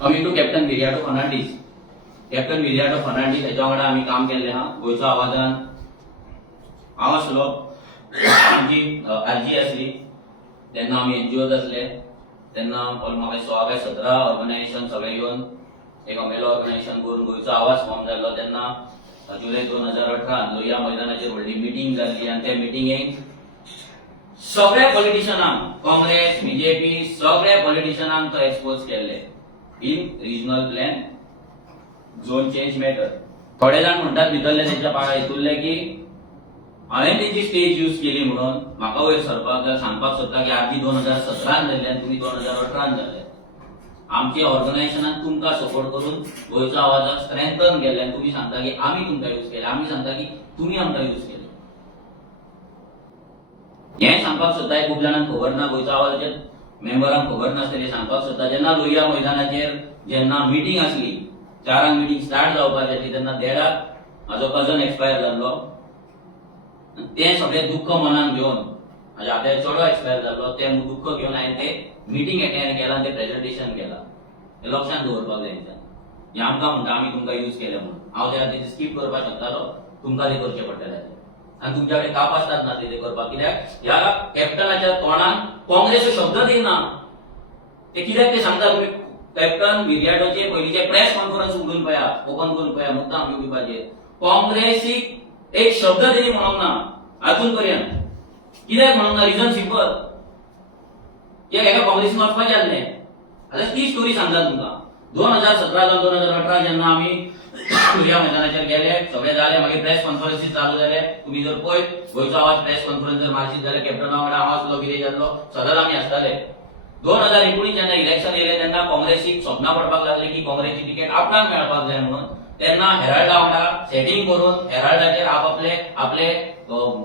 Coming to captain Viriato Fernandes. Captain Viriato Fernandes हेच्या वांगडा आमी काम केल्ले हा. गोंयचो आवाजान हांव आसलो, आमची आरजी आसली, तेन्ना आमी एनजीओज आसले, तेन्ना म्हाका 16 काय 17 ऑर्गनायझेशन सगळे येवन एक अमेलो ऑर्गनायझेशन करून गोंयचो आवाज फॉर्म जाल्लो. तेन्ना जुलय 2018 लोहिया मैदानाचेर व्हडली मिटींग जाल्ली आनी त्या मिटींगेक सगळे पॉलिटिशियनांक, काँग्रेस, बीजेपी सगळे पॉलिटिशियनांक तो एक्सपोज केल्ले in regional plan zone change matter. थोडे जाण म्हणटात भितरले तेंच्या पाळा हितुरले की हांवें तेंची स्टेज यूज केली म्हणून म्हाका वयर सरपाक जाय, सांगपाक सोदता की आरजी 2017 जाल्ली आनी तुमी 2018 जाल्ले. आमचे ऑर्गनायझेशनान तुमकां सपोर्ट करून गोंयचो आवाजाक स्ट्रेंथन केल्ले आनी तुमी सांगता की आमी तुमकां यूज केले, आमी सांगता की तुमी आमकां यूज केले. हें सांगपाक सोदता. खूब जाणांक खबर ना, गोंयचो आवाजाचे मेंबरांक खबर नासतलें. सांगपाक सोदता जेन्ना लोहिया मैदानाचेर जेन्ना मिटींग आसली, 4 मिटींग स्टार्ट जावपाची आसली, तेन्ना देडाक म्हाजो कजन एक्सपायर जाल्लो. ते सगळे दुःख मनान घेवन म्हाज्या आत्याचो चेडो एक्सपायर जाल्लो, ते दुःख घेवन हांवें ते मिटींग अटेंड केला आनी ते प्रेझेंटेशन केला. हे लक्षांत दवरपाक जाय. हे आमकां म्हणटा आमी तुमकां यूज केले म्हणून. हांव त्या खातीर स्कीप करपाक शकतालो, तुमकां ते करचें पडटलें. आनी तुमच्या कडेन ताप आसतात ना ते करपाक. कित्याक ह्या कॅप्टनाच्या तोंडान काँग्रेसचो शब्द दिना. ते कित्याक ते सांगता तुमी कॅप्टन विरियाटोचे पयलींचे प्रेस कॉन्फरन्स उडून पळया, ओपन करून पळया, मुद्दाम युट्यूबाचेर काँग्रेसीक एक शब्द तरी म्हणूंक ना अजून पर्यंत. कित्याक म्हणूंक ना? Reason simple. एका काँग्रेसीन वचपाचें आसलें. आतां ती स्टोरी सांगता तुमकां. 2017 जावन 2018 जेन्ना आमी लोहिया मैदानाचेर गेले, सगळे जाले, मागीर प्रेस कॉन्फरन्सीस चालू जाले. तुम्ही जर पळयत गोंयचो आवाज प्रेस कॉन्फरन्स जर मारशीत जाल्यार कॅप्टना वांगडा हांव आसलो, गिरेज आसलो, सदांच आमी आसताले. 2019 जेन्ना इलेक्शन येयलें तेन्ना काँग्रेसीक स्वप्नां पडपाक लागली की काँग्रेसची तिकेट आपणाक मेळपाक जाय म्हणून. तेन्ना हेराल्डा वांगडा सेटिंग करून हेराल्डाचेर आपले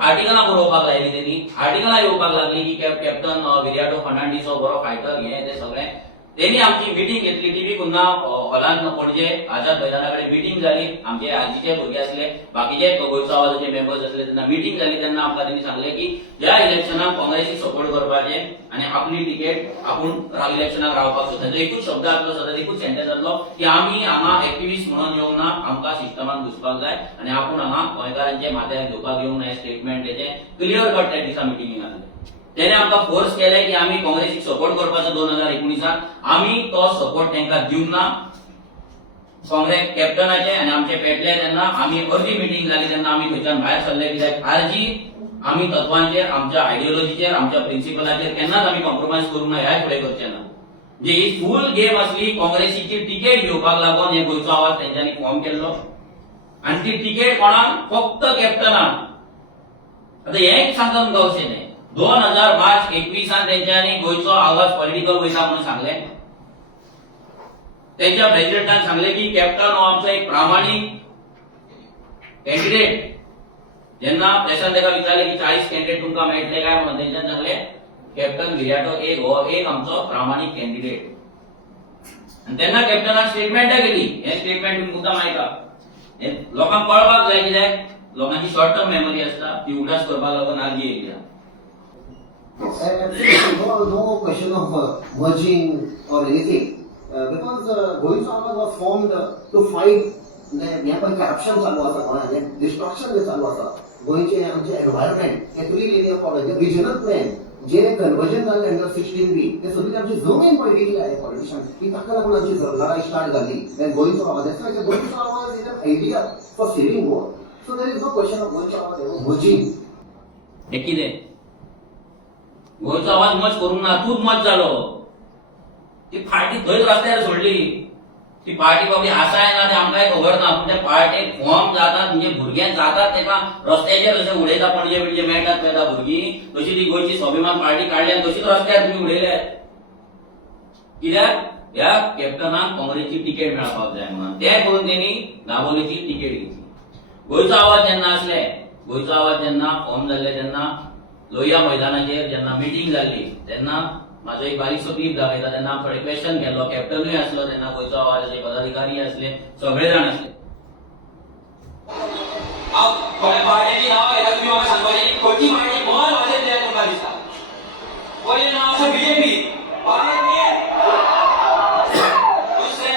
आर्टिकलां बरोवपाक लायली. तेणी आर्टिकलां येवपाक लागली की कॅप्टन विरियाटो फर्नांडीस हो बरो फायटर, हें तें सगळें. तेणी आमची मिटींग घेतली. टीव्ही कुन्ना हॉलान पणजे आझाद मैदाना कडेन मिटींग जाली. आमचे आरजीचे भुरगे आसले, बाकीचे गोंयचो आवाजाचे मेंबर्स आसले. तेन्ना मिटींग जाली तेन्ना आमकां तेणी सांगलें की ह्या इलेक्शनाक काँग्रेसीक सपोर्ट करपाचें आनी आपली टिकेट आपूण इलेक्शनाक रावपाक सोदता. एकूच शब्द आसलो, सदांच एकूच सेंटेन्स आसलो की आमी हांगा एक्टिविस्ट म्हणून येवंक ना, आमकां सिस्टमाक घुसपाक जाय आनी आपूण हांगा गोंयकारांचे माथ्यार घेवपाक येवंक ना. स्टेटमेंट तेजें क्लियर कट त्या दिसा मिटींगेक आसलें. तेणे आमकां फोर्स केले की आमी काँग्रेसीक सपोर्ट करपाचो 2019 आमी तो सपोर्ट तांकां दिवंक ना. काँग्रेस कॅप्टनाचे आनी आमचे पेटले तेन्ना आमी अर्दी मिटींग जाली तेन्ना आमी थंयच्यान भायर सरले. कित्याक आरजी आमी तत्वांचेर, आमच्या आयडियोलॉजीचेर, आमच्या प्रिन्सिपलाचेर केन्नाच आमी कॉम्प्रोमायज करूंक ना, ह्याय फुडें करचें ना. जी ही फूल गेम आसली काँग्रेसीची टिकेट घेवपाक लागून हे गोंयचो आवाज तेंच्यांनी फॉर्म केल्लो. आनी ती टिकेट कोणाक? फक्त कॅप्टनाक. आतां हें सांगता तुमकां अशें न्ही. 2022-21 तेंच्यांनी गोंयचो आवाज पॉलिटिकल वयता म्हणून सांगलें. तेंच्या प्रेसिडेंटान सांगलें की कॅप्टन हो आमचो एक प्रामाणीक कॅन्डिडेट. जेन्ना प्रेसान ताका विचारलें की 40 कॅन्डिडेट तुमकां मेळटले काय म्हणून, तेंच्यान सांगलें कॅप्टन विरियाटो हो एक आमचो प्रामाणीक कॅन्डिडेट. आनी तेन्ना कॅप्टनान स्टेटमेंटां केली. हें स्टेटमेंट तुमी मुद्दाम आयका. हें लोकांक कळपाक जाय, कित्याक लोकांची शॉर्ट टर्म मेमरी आसता, ती उगडास करपाक लागून आरजी येयल्या. No question of merging or anything, because Goin's Awaz was formed to fight corruption चालू आसा गोंयांत, डिस्ट्रक्शन जे चालू आसा गोंयचे आमचे एनवायरमेंट, एक्रिल एरिया फॉर रिजनल प्लॅन जे कन्वर्जन जाल्ले अंडर 16B ते सगळे आमची जमीन पळयली आहे पॉलिटिशियन की ताका लागून आमची लढाई स्टार्ट जाली. गोंयचो Avaaz Goencho Avaaz is an idea for saving Goa. So there is no question of Goencho Avaaz merging. हें कितें? गोंयचो आवाज मच करूंक ना, तूंच मच जालो. ती पार्टी थंयच रस्त्यार सोडली. ती पार्टी बाबडी आसाय ना ते आमकांय खबर ना, पूण त्या पार्टीक फॉर्म जातात म्हणजे भुरगे जातात तेका रस्त्याचेर जशें उडयता पणजे बिणजे मेळटा भुरगीं, तशी ती गोंयची स्वाभिमान पार्टी काडली आनी तशीच रस्त्यार तुमी उडयल्यात. कित्याक? ह्या कॅप्टनाक काँग्रेसची तिकेट मेळपाक जाय म्हणून. ते करून तेणी दाबोलीची तिकेट घेतली. गोंयचो आवाज जेन्ना आसले, गोंयचो आवाज जेन्ना फॉर्म जाल्ले तेन्ना लोहिया मैदानाचेर जेन्ना मिटींग जाल्ली तेन्ना म्हाजो एक बारीकसो क्लिप दाखयता. तेन्ना थोडे क्वेश्चन केल्लो, कॅप्टनूय आसलो तेन्ना, गोंयचो आवाजाचे पदाधिकारी आसले, सगळे जाण आसले. थोड्या पार्ट्यांची नांवां घेता तुमी म्हाका सांगपाचें की खंयची पार्टी गोंय वाजयतली जाल्यार तुमकां दिसता. पयलें नांव आसा बीजेपी, दुसरें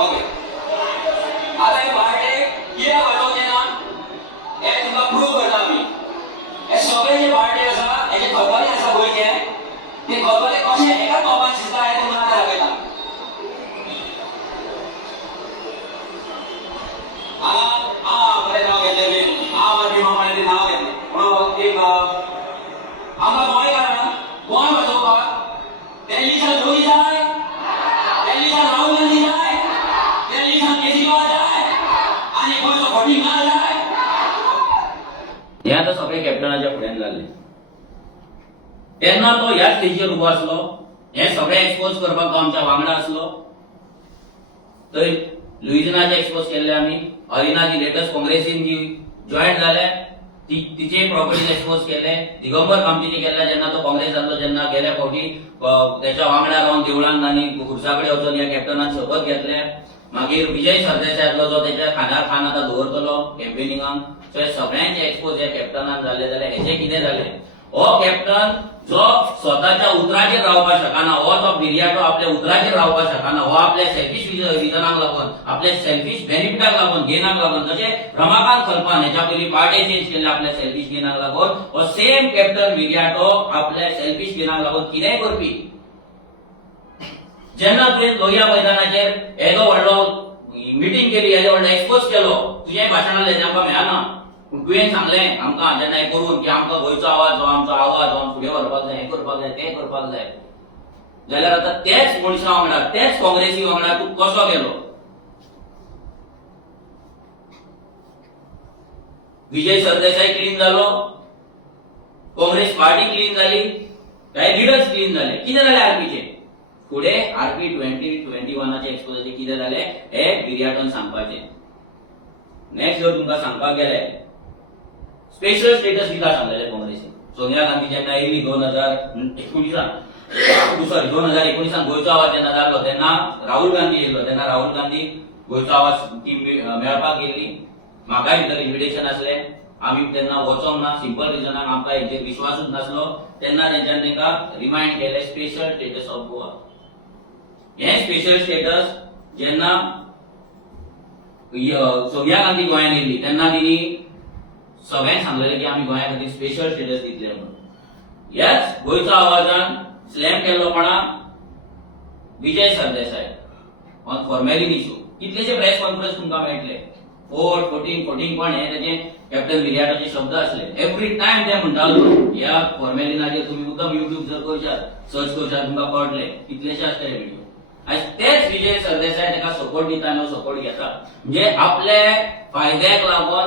ओके आता हे पार्टे कित्याक वाजोवचे ना हे तुमकां प्रूव करता आमी हे सगळे जे पार्टे आसा हेजे खतखते आसा गोंयचे ते खतखते कशे एका तोपान शिजता हे तुमकां आतां दाखयता बरें नांव घेतलें बी आम आदमी मामाणें नांव घेतलें म्हणून एक आमकां गोंयकारांक गोंय वाजोवपाक दिल्लीच्यान मोदी जाय दिल्लीच्यान राहुल गांधी जाय दिल्लीच्यान केजरीवाल जाय आनी गोंयचो फटींग जाय हे आता सगळे कॅप्टनाच्या फुड्यान जाल्ले तेन्ना तो ह्या स्टेजीर उबो आसलो हे सगळे एक्सपोज करपाक तो आमच्या वांगडा आसलो थंय लुइजिनाचे एक्सपोज केल्ले आमी अलिना जी लेटेस्ट काँग्रेसीन जी जॉईन जाले तिचे प्रॉपर्टीज एक्सपोज केले दिगंबर कामतीने केला जेन्ना तो काँग्रेस जाल्लो जेन्ना गेल्या फावटी त्याच्या वांगडा रावन देवळांत आनी खुर्साकडे वचून ह्या कॅप्टनान शपथ घेतले मागीर विजय सरदेसाय आसलो जो त्याच्या खांदार खान आतां दवरतलो कॅम्पेनिंगाक सो हे सगळ्यांचे एक्सपोज ह्या कॅप्टनान जाले जाल्यार हेचे कितें जालें हो कॅप्टन जो स्वताच्या उतराचेर रावपाक शकना हो तो बिर्याटो आपल्या उतराचेर रावपाक शकना हो आपल्या सेल्फिश रिजनाक लागून आपल्या सेल्फिश बेनिफिटाक लागून गेनाक लागून तशें रमाकांत खलपान हेच्या पयलीं पार्टी चेंज केल्ले आपल्या सेल्फिश गेनाक लागून हो सेम कॅप्टन बिर्याटो आपल्या सेल्फिश गेनाक लागून कितेंय करपी जेन्ना तुवें लोहिया मैदानाचेर येदो व्हडलो मिटींग केली येदो व्हडलो एक्सपोज केलो तुजें भाशण आसलें तें आमकां मेळना पूण तुवें सांगलें आमकां जेन्ना हें करून की आमकां गोंयचो आवाज हो आमचो आवाज हो फुडें व्हरपाक जाय हें करपाक जाय तें करपाक जाय जाल्यार आतां तेच मनशा वांगडा तेच काँग्रेसी वांगडा तूं कसो गेलो विजय सरदेसाय क्लीन जालो काँग्रेस पार्टी क्लीन जाली काय लिडर्स क्लीन जाले कितें जालें आरपीचे फुडें आरपी 2021 एक्सपोजाचें कितें जालें हें बिर्याटोन सांगपाचें नेक्स्ट जर तुमकां सांगपाक गेलें स्पेशल स्टेटस कित्याक सांगलेलें काँग्रेसीन सोनिया गांधी जेन्ना येयली 2019 गोंयचो आवाज जेन्ना जाल्लो तेन्ना राहुल गांधी येयलो तेन्ना राहुल गांधी गोंयचो आवाज ती मेळपाक गेल्ली म्हाकाय भितर इन्विटेशन आसलें आमी तेन्ना वचोंक ना सिंपल रिजनाक आमकां हेचेर विश्वासूच नासलो तेन्ना तेंच्यान तांकां रिमाइंड केलें स्पेशल स्टेटस ऑफ गोवा हें स्पेशल स्टेटस जेन्ना सोनिया गांधी गोंयांत येयली तेन्ना तिणी सगळ्यांक सांगलेलें की आमी गोंया खातीर स्पेशल स्टेटस दितले म्हणून ह्याच गोंयचो आवाजान स्लॅम केल्लो कोणाक Vijay Sardesai on formalin issue कितलेशे प्रेस कॉन्फरन्स तुमकां मेळटले फोटींग पण हे तेजे कॅप्टन बिर्याटोचे शब्द आसले एवरी टायम ते म्हणटालो ह्या फॉर्मेलिनाचेर तुमी मुद्दम युट्यूब जर करशात सर्च करशात तुमकां कळटले कितलेशे आसतले व्हिडिओ आज तेच विजय सरदेसाय ताका सपोर्ट दिता आनी सपोर्ट घेता म्हणजे आपले फायद्याक लागून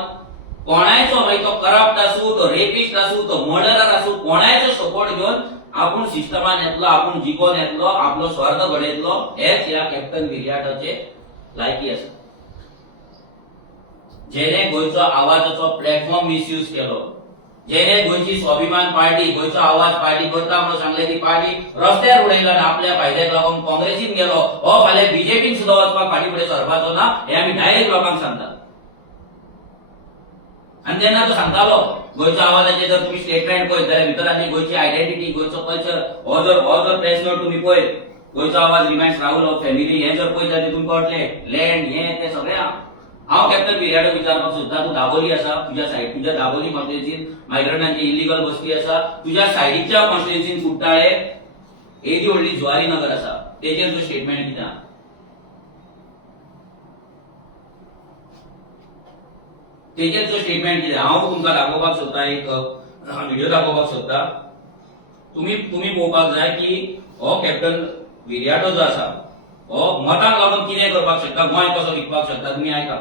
कोणायचो मागीर तो करप्ट आसूं तो रेपिस्ट आसूं तो मर्डरर आसूं कोणायचो सपोर्ट घेवन आपूण सिस्टमान येतलो आपूण जिखोन येतलो आपलो स्वार्थ घडयतलो हेच ह्या कॅप्टन बिर्याटोचे लायकी आसा जेणे गोंयचो आवाजाचो प्लॅटफॉर्म मिसयूज केलो जेणे गोंयची स्वाभिमान पार्टी गोंयचो आवाज पार्टी करता म्हणून सांगले ती पार्टी रस्त्यार उडयला आनी आपल्या फायद्याक लागून काँग्रेसीन गेलो हो फाल्यां बीजेपीन सुद्दां वचपाक फाटीं फुडें सरपाचो ना हे आमी डायरेक्ट लोकांक सांगता आनी तेन्ना तो सांगतालो गोंयच्या आवाजाचेर जर तुमी स्टेटमेंट पळयत जाल्यार भितरांतली गोंयची आयडेंटिटी गोंयचो कल्चर हो जर प्रेस नोट तुमी पळयत गोंयचो आवाज रिमाइंड्स राहुल ऑफ फॅमिली हे जर पळयत जाल्यार तितून कळटलें लँड हें तें सगळें हांव कॅप्टन बिर्याटो विचारपाक सोदता तूं दाबोली आसा तुज्या दाबोली कॉन्स्टिट्युएन्सीन मायग्रंटांची इलिगल बस्ती आसा तुज्या सायडीच्या कॉन्स्टिट्युएन्सीन कुट्टाळे येदी व्हडली जुवारी नगर आसा तेजेर तूं स्टेटमेंट दिता तेजेर जो स्टेटमेंट कितें हांव तुमकां दाखोवपाक सोदता एक व्हिडिओ दाखोवपाक सोदता तुम्ही पळोवपाक जाय की हो कॅप्टन बिर्याटो जो आसा हो मताक लागून कितें करपाक शकता गोंय कसो विकपाक शकता तुमी आयका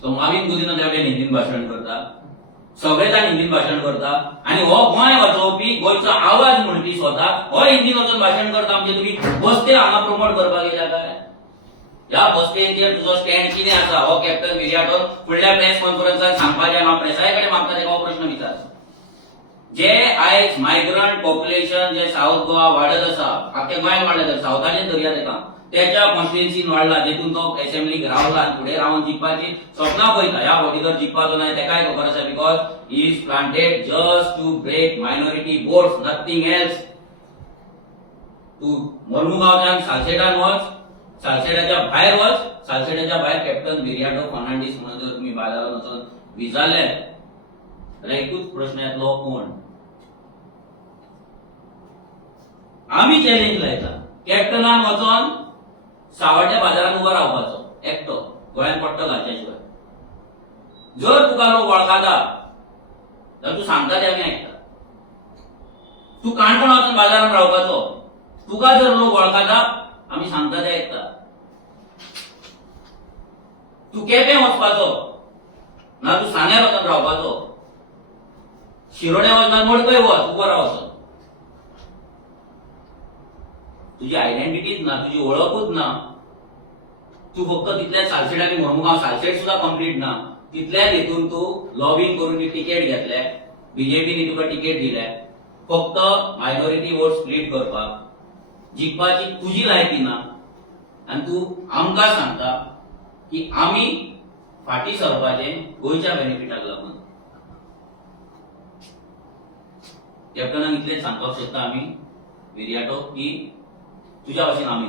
सोमावीन गुदिनो देवडेन हिंदीन भाशण करता सगळे जाण हिंदीन भाशण करता आणि हो गोंय वाचोवपी गोंयचो आवाज म्हणपी स्वता हो हिंदीन वचून भाशण करता म्हणजे तुम्ही बसते हांगा प्रमोट करपाक येयला काय ह्या बसतेचेर तुजो स्टँड कितें आसा हो कॅप्टन बिर्याटो फुडल्या प्रेस कॉन्फरन्सात सांगपाचें हांव प्रेसाय कडेन मागता तेका हो प्रश्न विचार जे आयज मायग्रंट पॉप्युलेशन जे साऊथ गोवा वाढत आसा, आख्या गोंयांत वाढत आसा, सावथाचेच धरया तेका, त्याच्या कॉन्स्टिट्युएन्सीन वाढला, देखून तो असेंब्लीक रावला आनी फुडें रावन जिखपाची स्वप्नां पळयता. ह्या फावटी तर जिखपाचो ना तेकाय खबर आसा, because he is planted just to break minority votes, nothing else. तू मर्मुगांवच्यान सालसेटान वच, सालसेटाच्या भायर वच, सालसेटाच्या भायर कॅप्टन बिरियाडो फर्नांडीस म्हणून जर तुम्ही बाजारात वचून विचारले जाल्यार एकूच प्रश्न येतलो, कोण? आमी चॅलेंज लायता कॅप्टनान वचोन सावड्ड्या बाजारात उबो रावपाचो एकटो, गोंयांत पट्टो घालच्या शिवाय. जर तुका लोक वळखाता जाल्यार तूं सांगता ते आमी आयकता. तूं काणकोण वचून बाजारात रावपाचो, तुका जर लोक वळखाता आमी सांगता ते आयकता. तूं केपें वचपाचो ना, तूं सांग्यार वचून रावपाचो, शिरोड्या वचना मडकय वच, उबो राव वचून. तुजी आयडेंटिटीच ना, तुजी वळखूच ना. तू फक्त तितल्या सालसेट आनी मर्मुगांव, सालसेट सुद्धा कंप्लीट ना, तितल्या हेतून तू लॉबिंग करून तिकेट घेतल्या, बीजेपीने तुका तिकेट दिल्या फक्त मायनॉरिटी वोट स्प्लिट करपाक. जिखपाची तुजी लायकी ना आणि तू आमकां सांगता की आमी फाटी सरपाचे गोंयच्या बेनिफिटाक लागून. कॅप्टनाक इतलेच सांगपाक सोदता आमी विरियाटो की तुझ्या भाशेन आमी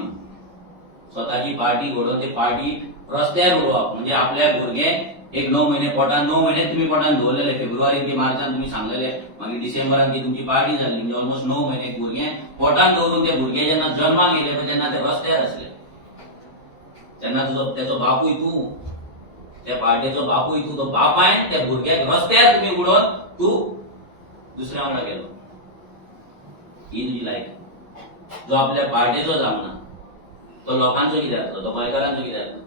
स्वताची पार्टी घडोवन ते पार्टी रस्त्यार उडोवप, म्हणजे आपल्या भुरगे एक 9 महिने पोटान, 9 महिने तुम्ही पोटान दवरलेले, फेब्रुवारी ते मार्चान तुम्ही सांगलेले, मागीर डिसेंबरान ती तुमची पार्टी जाल्ली, म्हणजे ऑलमोस्ट 9 महिने भुरगे पोटान दवरून ते भुरगे जेन्ना जन्माक येयले पळय तेन्ना ते रस्त्यार आसले. तेन्ना तुजो तेचो बापूय तूं, त्या पार्टीचो बापूय तूं, तो बापायन त्या भुरग्याक रस्त्यार तुम्ही उडोवन तूं दुसऱ्या वांगडा गेलो. ही तुजी लायकी. जो आपल्या पार्टीचो जावना तो लोकांचो कितें जातलो, तो गोंयकारांचो कितें जातलो?